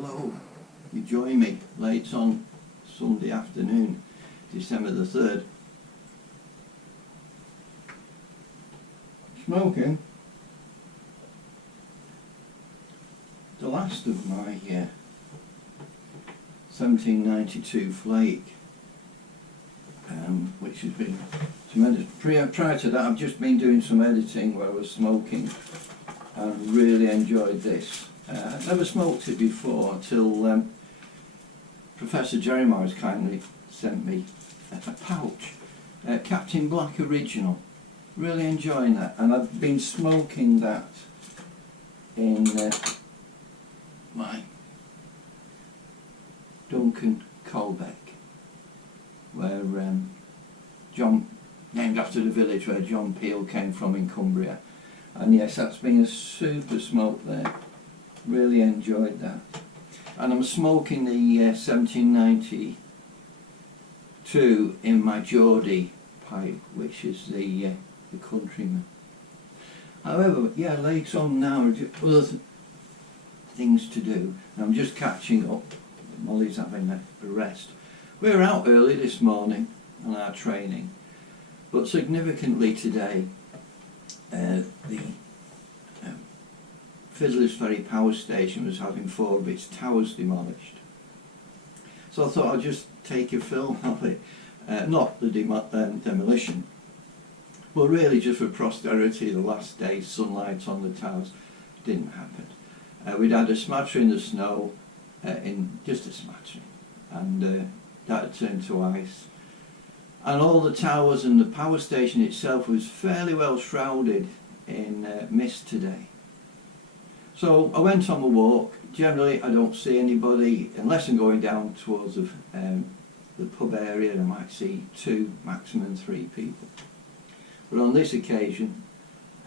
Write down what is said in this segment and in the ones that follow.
Hello, you join me late on Sunday afternoon, December the 3rd. Smoking the last of my 1792 Flake, which has been tremendous. Prior to that, I've just been doing some editing where I was smoking and really enjoyed this. I'd never smoked it before until Professor Jeremiah's kindly sent me a pouch, Captain Black Original. Really enjoying that, and I've been smoking that in my Duncan Colbeck, where John, named after the village where John Peel came from in Cumbria. And yes, that's been a super smoke there. Really enjoyed that. And I'm smoking the 1792 in my Geordie pipe, which is the Countryman. However, yeah, later on now, other things to do. I'm just catching up. Molly's having a rest. We were out early this morning on our training, but significantly today, the Fiddler's Ferry power station was having 4 of its towers demolished. So I thought I'd just take a film of it, not the demolition, but really just for posterity. The last day, sunlight on the towers, didn't happen. We'd had a smattering of snow, in just a smattering, and that had turned to ice. And all the towers and the power station itself was fairly well shrouded in mist today. So I went on a walk. Generally I don't see anybody unless I'm going down towards the pub area, and I might see 2, maximum 3 people. But on this occasion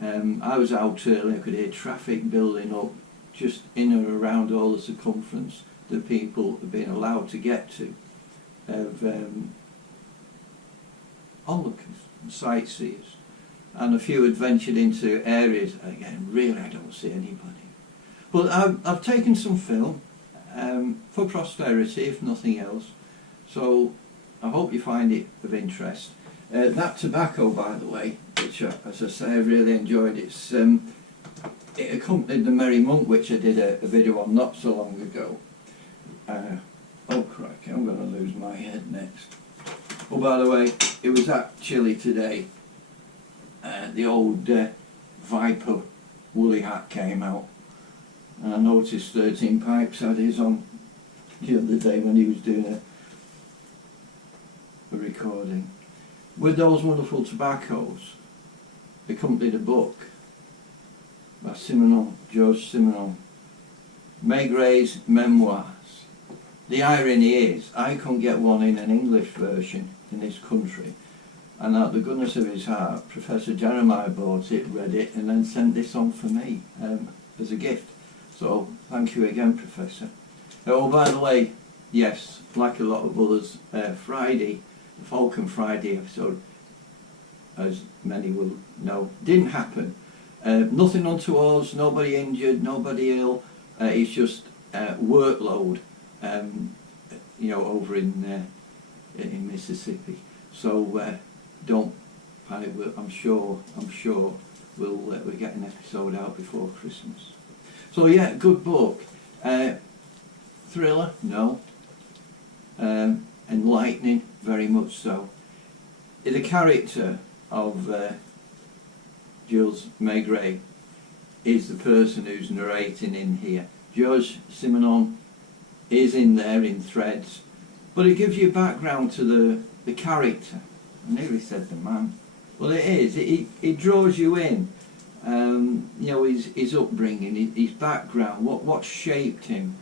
I was out early. I could hear traffic building up just in and around all the circumference that people have been allowed to get to, of onlookers, sightseers, and a few had ventured into areas. Again, really I don't see anybody. But I've taken some film for posterity, if nothing else, so I hope you find it of interest. That tobacco, by the way, which as I say, I've really enjoyed. It accompanied the Merry Monk, which I did a video on not so long ago. Oh crikey, I'm going to lose my head next. Oh, by the way, it was that chilly today. The old Viper woolly hat came out, and I noticed 13 Pipes had his on the other day when he was doing a recording. With those wonderful tobaccos accompanied a book by George Simenon, Maigret's Memoirs. The irony is, I couldn't get one in an English version in this country, and out of the goodness of his heart, Professor Jeremiah bought it, read it, and then sent this on for me as a gift. So thank you again, Professor. Oh, by the way, yes, like a lot of others, Friday, the Falcon Friday episode, as many will know, didn't happen. Nothing untoward, nobody injured, nobody ill. It's just workload, you know, over in Mississippi. So don't panic. I'm sure we'll get an episode out before Christmas. So yeah, good book. Thriller? No. Enlightening? Very much so. The character of Jules Maigret is the person who's narrating in here. George Simenon is in there in threads, but it gives you background to the character. I nearly said the man. Well, it is. It draws you in. You know, his upbringing, his background, what shaped him.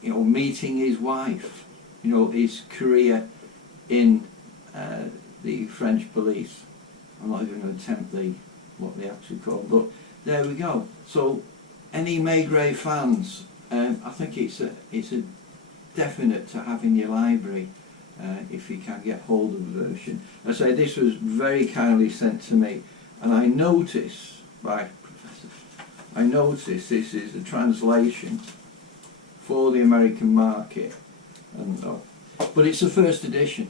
You know, meeting his wife. You know, his career in the French police. I'm not even going to attempt what they actually call, but there we go. So, any Maigret fans, I think it's a definite to have in your library if you can get hold of the version. I say this was very kindly sent to me, and I noticed by Professor, I noticed this is a translation for the American market, and but it's the first edition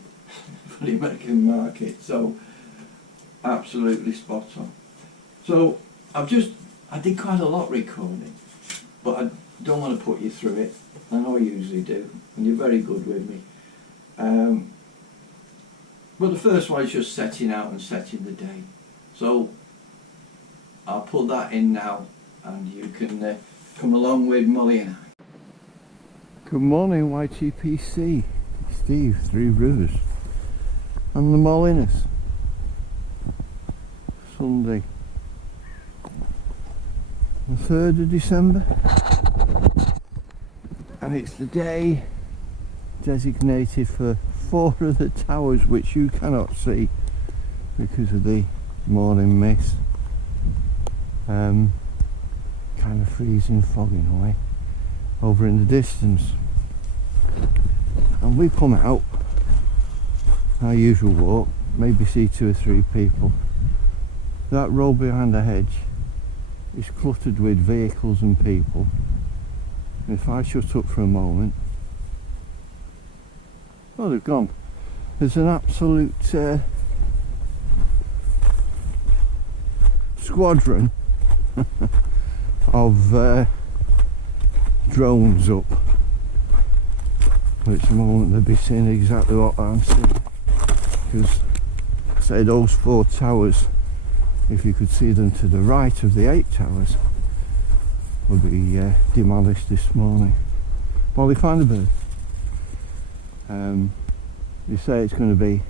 for the American market, so absolutely spot on. So I did quite a lot recording, but I don't want to put you through it. I know I usually do, and you're very good with me. But the first one is just setting out and setting the day. So I'll put that in now, and you can come along with Molly and I. Good morning, YTPC. Steve, Three Rivers, and the Moliners. Sunday, the 3rd of December, and it's the day designated for 4 of the towers which you cannot see because of the morning mist. Kind of freezing, fogging away over in the distance, and we come out our usual walk, maybe see 2 or 3 people. That road behind the hedge is cluttered with vehicles and people, and if I shut up for a moment, oh, they've gone. There's an absolute squadron of drones up, but at the moment they'll be seeing exactly what I'm seeing, because say those 4 towers, if you could see them to the right of the 8 towers, will be demolished this morning. Well, we find a bird. They say it's going to be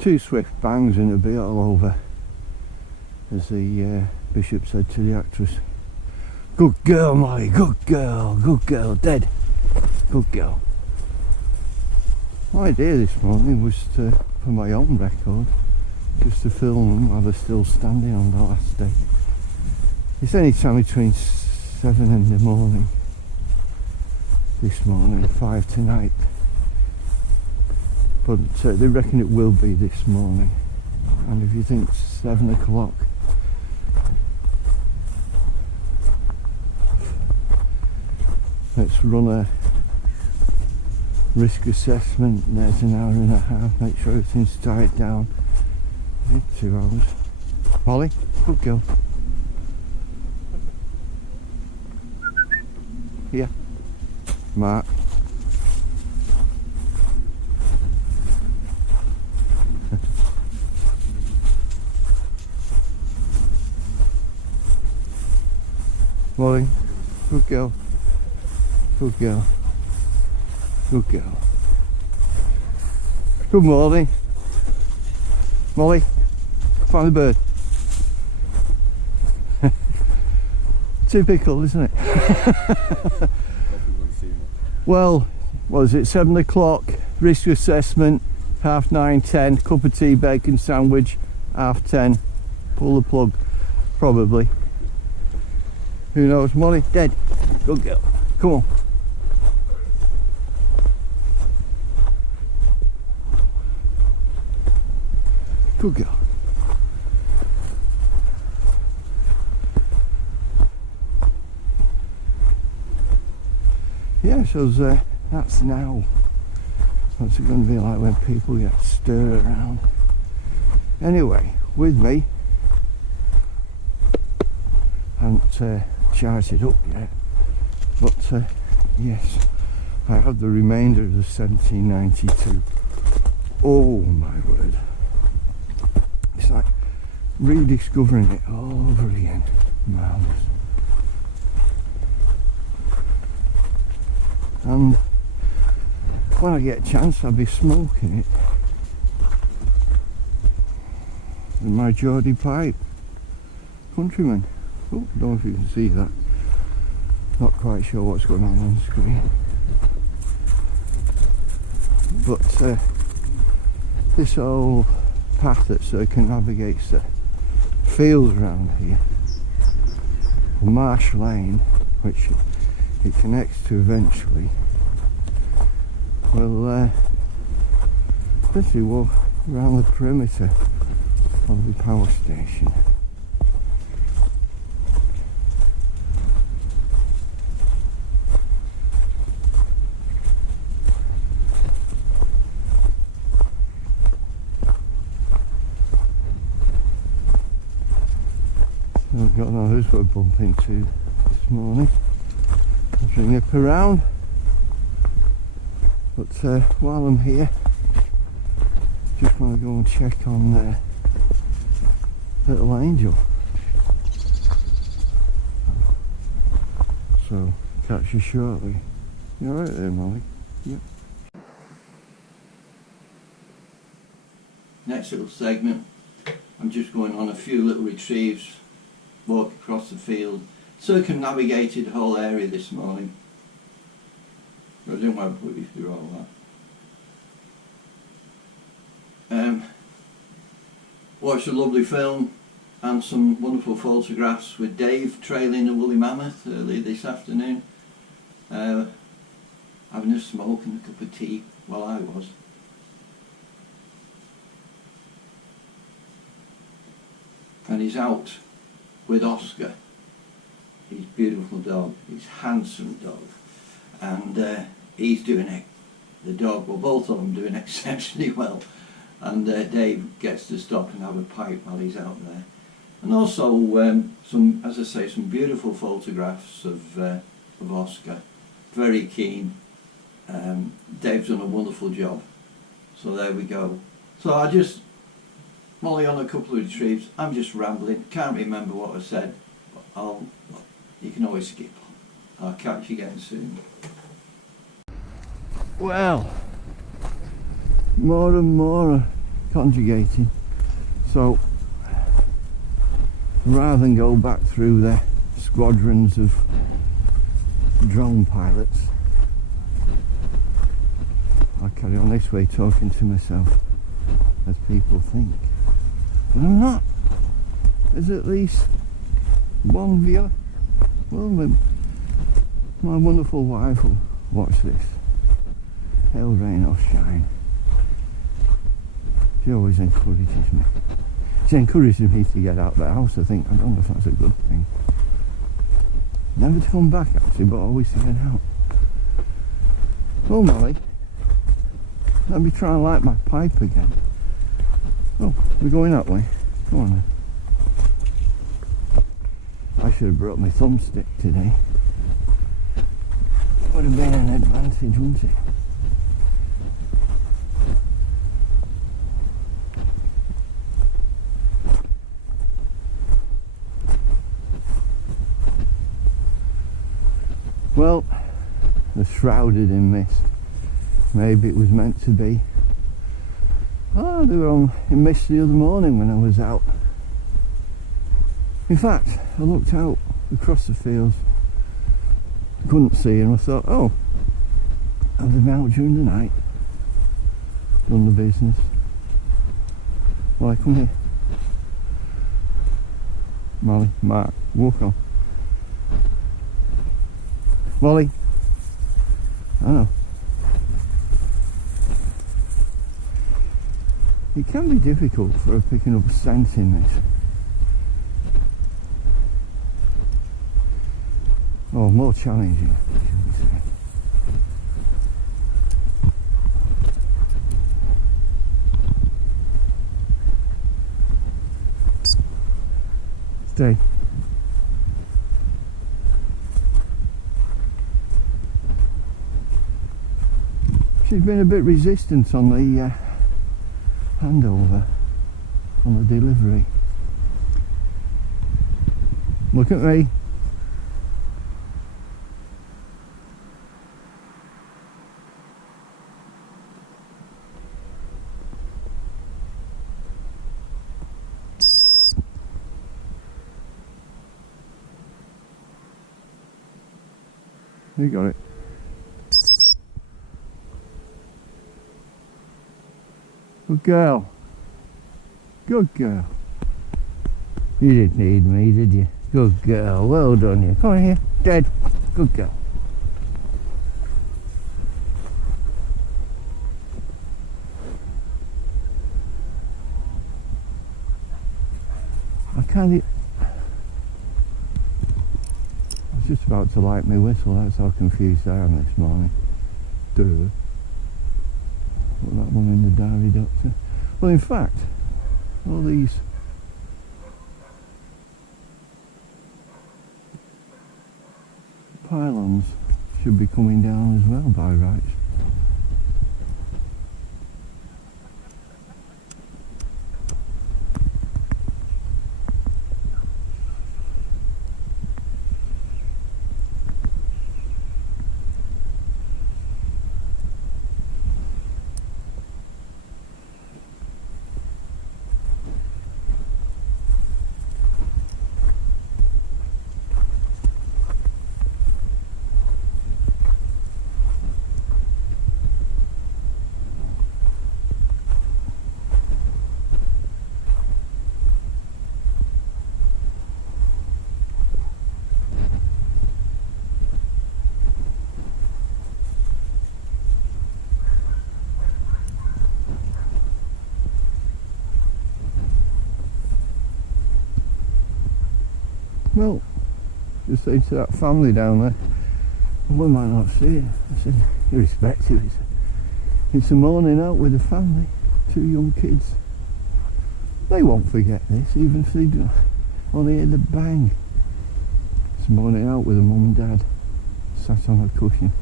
2 swift bangs and it'll be all over, as the bishop said to the actress. Good girl, Molly, good girl, dead, good girl. My idea this morning was to, for my own record, just to film them while they're still standing on the last day. It's any time between 7 in the morning this morning, 5 tonight, but they reckon it will be this morning. And if you think 7 o'clock, let's run a risk assessment. There's an hour and a half, make sure everything's tied down. 2 hours. Molly, good girl. Here, Mark. Molly, good girl. Good girl. Good girl. Good morning. Molly, find the bird. Typical, isn't it? Well, what is it, 7 o'clock, risk assessment, 9:30, 10, cup of tea, bacon sandwich, 10:30, pull the plug, probably. Who knows? Molly, dead. Good girl. Come on. Good girl. Yeah, so that's now. What's it going to be like when people get stirred around? Anyway, with me, I haven't charged it up yet, but yes, I have the remainder of the 1792. Oh my word. It's like rediscovering it all over again. Marvellous. And when I get a chance, I'll be smoking it with my GEORDIE pipe. Countryman. Oh, don't know if you can see that. Not quite sure what's going on the screen. But this whole path that circumnavigates the fields around here, Marsh Lane, which it connects to eventually, will basically walk around the perimeter of the power station. God knows who we're bumping into this morning. I'll bring up around. But while I'm here, just want to go and check on little Angel. So, catch you shortly. You alright there, Molly? Yep. Next little segment, I'm just going on a few little retrieves, walk across the field, circumnavigated the whole area this morning. I didn't want to put you through all that. Watched a lovely film and some wonderful photographs with Dave trailing a woolly mammoth early this afternoon. Having a smoke and a cup of tea while I was. And he's out with Oscar, his beautiful dog, his handsome dog, and he's doing it. The dog, well, both of them doing exceptionally well, and Dave gets to stop and have a pipe while he's out there. And also some, as I say, some beautiful photographs of Oscar. Very keen. Dave's done a wonderful job. So there we go. So I just, Molly on a couple of retrieves. I'm just rambling. Can't remember what I said. But you can always skip on. I'll catch you again soon. Well, more and more are conjugating. So rather than go back through the squadrons of drone pilots, I'll carry on this way talking to myself as people think. But I'm not. There's at least one viewer. Well, my wonderful wife will watch this. Hail, rain or shine. She always encourages me. She encourages me to get out of the house. I don't know if that's a good thing. Never to come back actually, but always to get out. Oh, Molly. Let me try and light my pipe again. Oh, we're going that way. Come on then. I should have brought my thumbstick today. Would have been an advantage, wouldn't it? Well, they're shrouded in mist. Maybe it was meant to be. Oh, they were in mist the other morning when I was out. In fact, I looked out across the fields, couldn't see, and I thought, oh, have they been out during the night? Done the business. Well, I come here. Molly, Mark, walk on. Molly. I know. It can be difficult for picking up scent in this. Oh, more challenging, should we say. Stay. She's been a bit resistant on the handover, on the delivery. Look at me. You got it. Good girl. Good girl. You didn't need me, did you? Good girl. Well done you. Come on here. Dead. Good girl. I can't... I was just about to light my whistle. That's how confused I am this morning. Duh. Put that one in the diary, Doctor. Well, in fact, all these pylons should be coming down as well by rights. Well, just saying to that family down there, we might not see it. I said, irrespective, it's a morning out with a family, 2 young kids. They won't forget this, even if they do only hear the bang. It's a morning out with a mum and dad, sat on a cushion.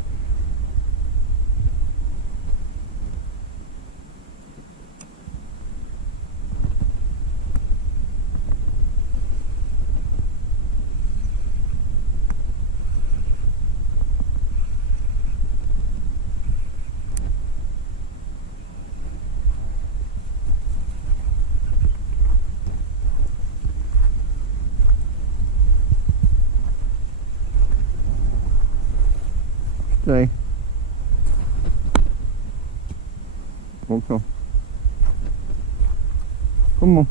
Stay. Okay. Come on.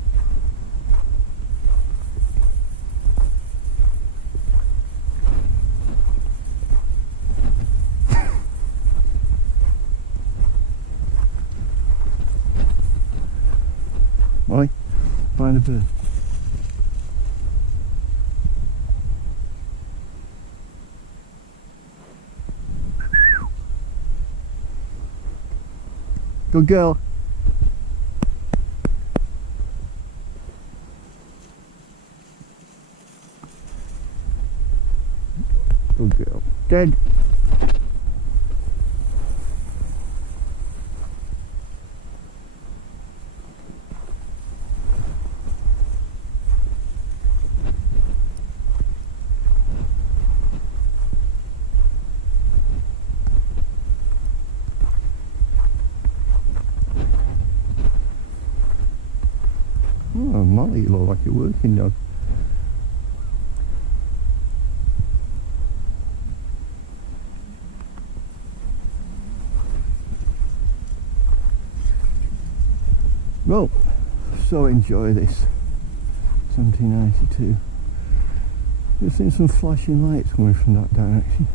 Molly, find a bird. Good girl. Good girl. Dead. Oh, Molly, you look like a working dog. Well, so enjoy this 1792. We've seen some flashing lights coming from that direction.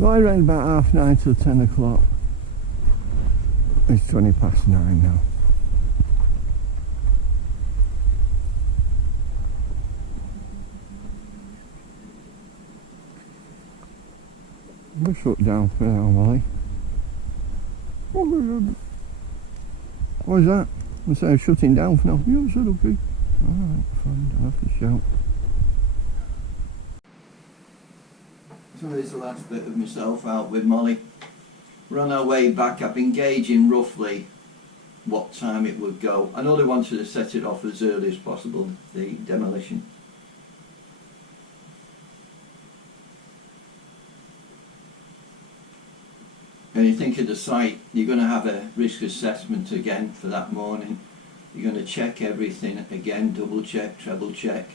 Right around about 9:30 till 10 o'clock. It's 9:20 now. We're shut down for now, Molly. What is that? I say I'm shutting down for now. You said okay. Alright, fine, I'll have to shout. So here's the last bit of myself out with Molly. We're on our way back. I've been gauging roughly what time it would go. I know they wanted to set it off as early as possible, the demolition. And you think of the site, you're going to have a risk assessment again for that morning. You're going to check everything again, double check, treble check.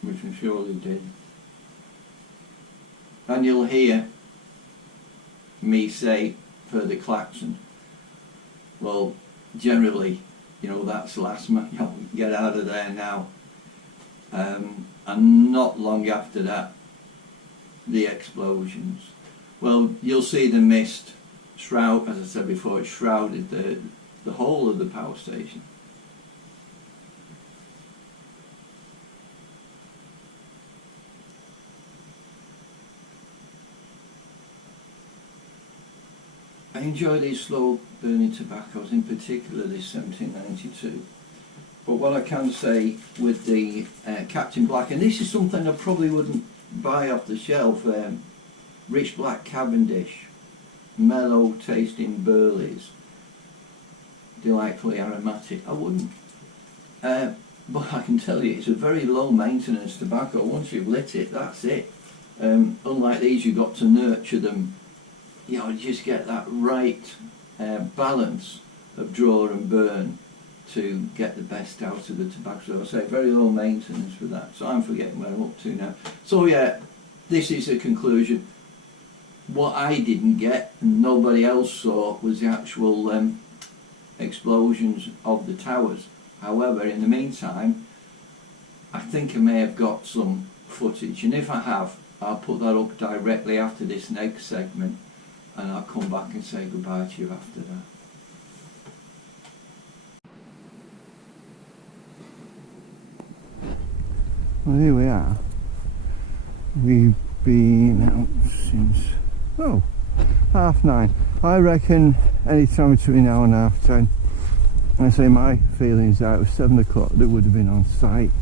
Which I'm sure they did. And you'll hear me say for the klaxon, well, generally, you know, that's last man, you know, get out of there now. And not long after that, the explosions. Well, you'll see the mist shroud, as I said before, it shrouded the whole of the power station. I enjoy these slow burning tobaccos, in particular this 1792. But what I can say with the Captain Black, and this is something I probably wouldn't buy off the shelf, rich black Cavendish, mellow tasting burleys, delightfully aromatic, I wouldn't. But I can tell you it's a very low maintenance tobacco. Once you've lit it, that's it. Unlike these, you've got to nurture them. You know, you just get that right balance of draw and burn to get the best out of the tobacco. So I say very low maintenance with that. So I'm forgetting where I'm up to now. So yeah, this is the conclusion. What I didn't get and nobody else saw was the actual explosions of the towers. However, in the meantime, I think I may have got some footage, and if I have, I'll put that up directly after this next segment, and I'll come back and say goodbye to you after that. Well, here we are. We've been out since, oh, 9:30. I reckon any time between now and 10:30. I say my feelings are it was 7 o'clock that would have been on site.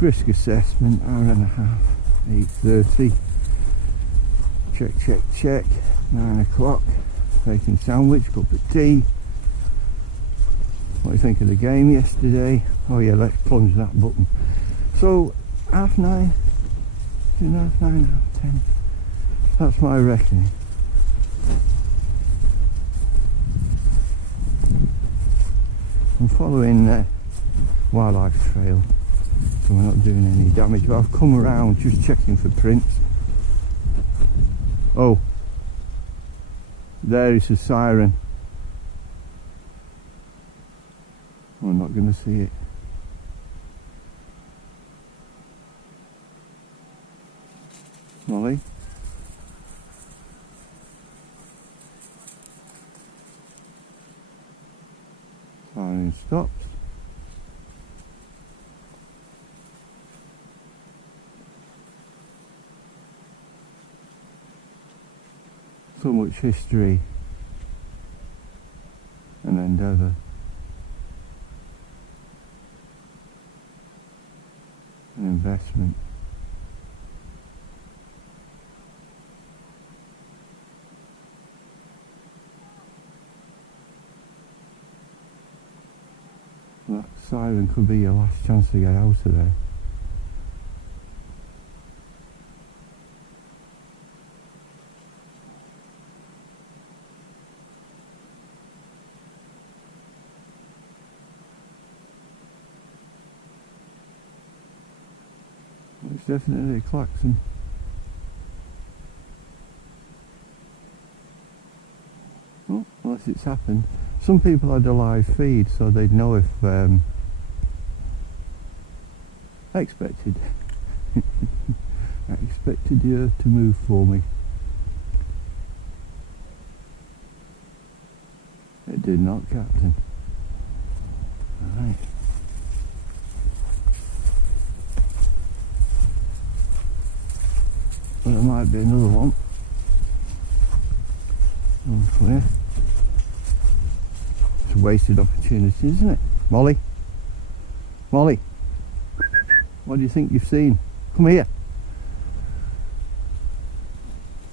Risk assessment, hour and a half, 8:30. Check. 9 o'clock. Bacon sandwich, cup of tea. What do you think of the game yesterday? Oh yeah, let's plunge that button. So 9:30, between 9:30 and 10:30. That's my reckoning. I'm following the wildlife trail, so we're not doing any damage, but I've come around just checking for prints. Oh, there is a siren. I'm not going to see it. Molly? Siren stops. So much history and endeavour and investment. That siren could be your last chance to get out of there. It's definitely a klaxon. Oh, unless it's happened. Some people had a live feed, so they'd know if I expected the earth to move for me. It did not, Captain. Alright. Well, there might be another one. Unclear. It's a wasted opportunity, isn't it? Molly? Molly? What do you think you've seen? Come here.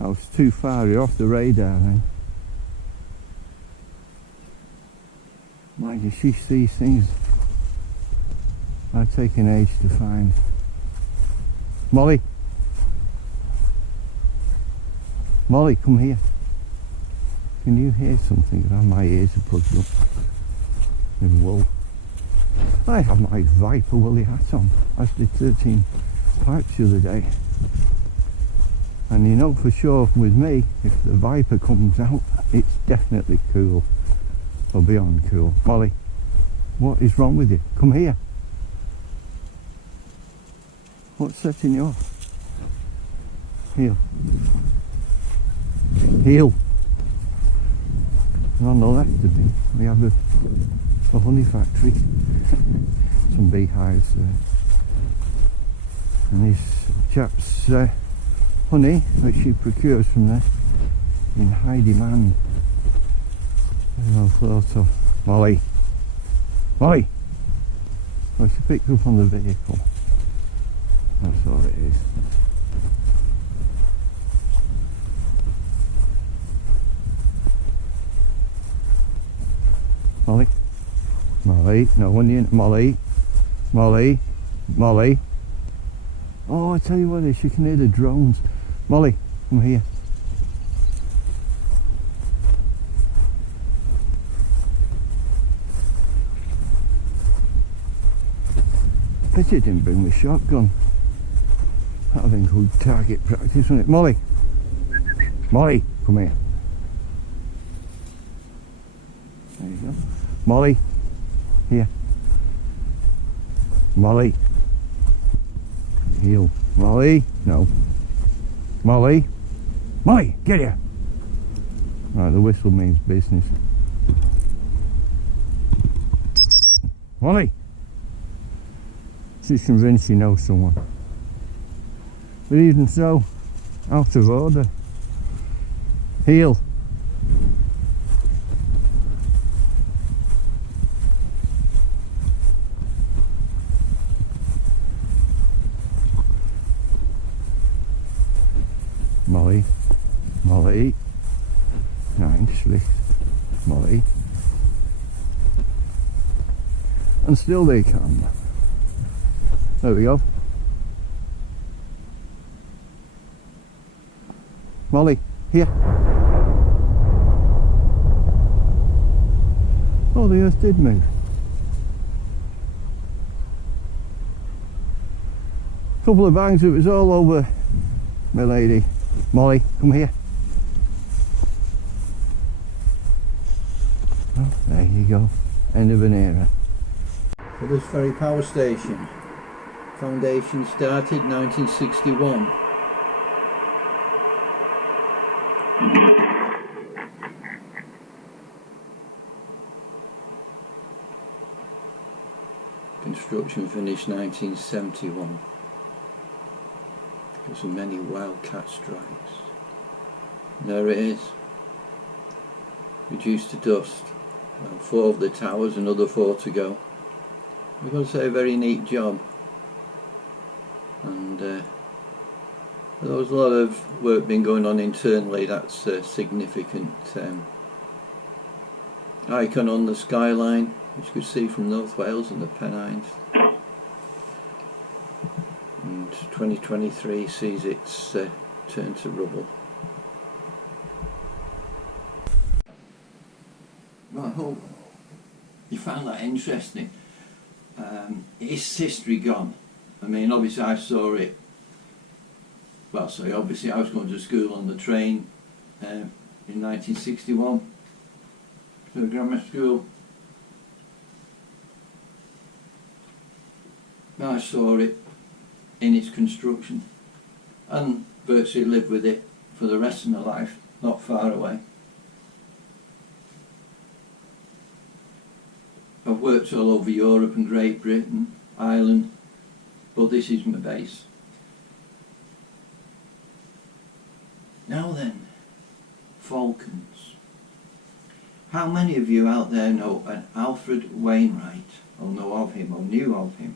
I was too far, you're off the radar then. Mind you, she sees things I take an age to find. Molly? Molly, come here. Can you hear something? My ears are plugged up with wool. I have my Viper woolly hat on. I did 13 pipes the other day. And you know for sure with me, if the Viper comes out, it's definitely cool. Or beyond cool. Molly, what is wrong with you? Come here. What's setting you off? Heel. Heel. And on the left of me, we have a honey factory. Some beehives there. And this chap's honey, which he procures from there, in high demand. No photo. Molly. Molly! Oh, she picked up on the vehicle. That's all it is. Molly. Molly. No one in. Molly. Molly. Molly. Oh, I tell you what, she can hear the drones. Molly, come here. I bet you didn't bring the shotgun. That would have been good target practice, wouldn't it? Molly. Molly, come here. There you go. Molly. Here. Molly. Heel. Molly. No. Molly. Molly, get here. Right, the whistle means business. Molly. She's convinced she knows someone. But even so, out of order. Heel. Molly. Molly. Nein, schlecht. Molly. And still they come. There we go. Molly, here. Oh, the earth did move. Couple of bangs, it was all over, my lady. Molly, come here. Oh, there you go. End of an era. For this very power station, foundation started 1961. Construction finished 1971. Because of many wildcat strikes. And there it is. Reduced to dust. Well, 4 of the towers, another 4 to go. We've got to say a very neat job. And there was a lot of work been going on internally. That's a significant icon on the skyline, which you could see from North Wales and the Pennines. And 2023 sees its turn to rubble. Well, I hope you found that interesting. Is history gone? I mean, obviously I saw it, well, sorry, obviously I was going to school on the train in 1961 to a grammar school. I saw it in its construction and virtually lived with it for the rest of my life, not far away. I've worked all over Europe and Great Britain, Ireland, but this is my base. Now then, falcons. How many of you out there know an Alfred Wainwright, or know of him, or knew of him?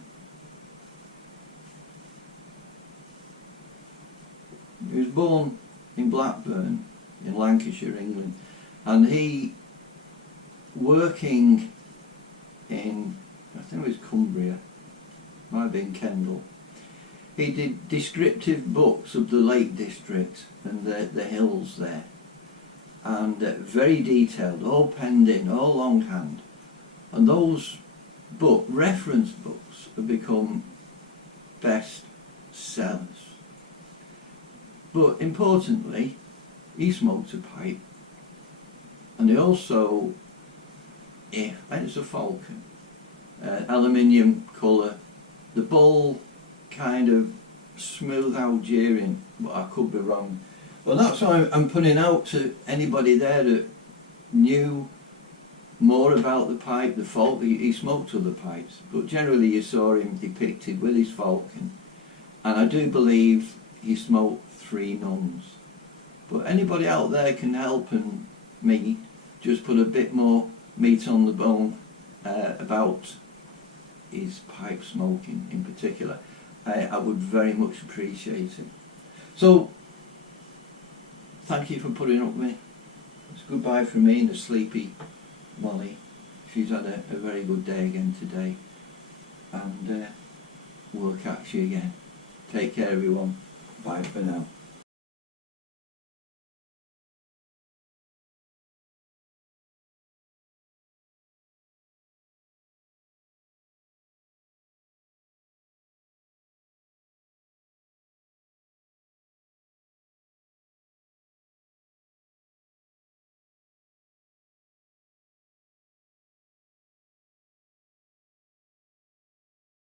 He was born in Blackburn, in Lancashire, England, and he, working in, I think it was Cumbria, might have been Kendal, he did descriptive books of the Lake District and the hills there, and very detailed, all penned in, all longhand, and those reference books have become best sellers. But importantly, he smoked a pipe, and he also, and it's a falcon, aluminium colour, the bull kind of smooth Algerian, but I could be wrong. Well, that's why I'm putting out to anybody there that knew more about the pipe, the falcon. He smoked other pipes, but generally you saw him depicted with his falcon, and I do believe he smoked 3 nuns. But anybody out there can help me just put a bit more meat on the bone about his pipe smoking in particular, I would very much appreciate it. So, thank you for putting up with me. It's goodbye from me and the sleepy Molly. She's had a very good day again today, and we'll catch you again. Take care everyone. Bye for now.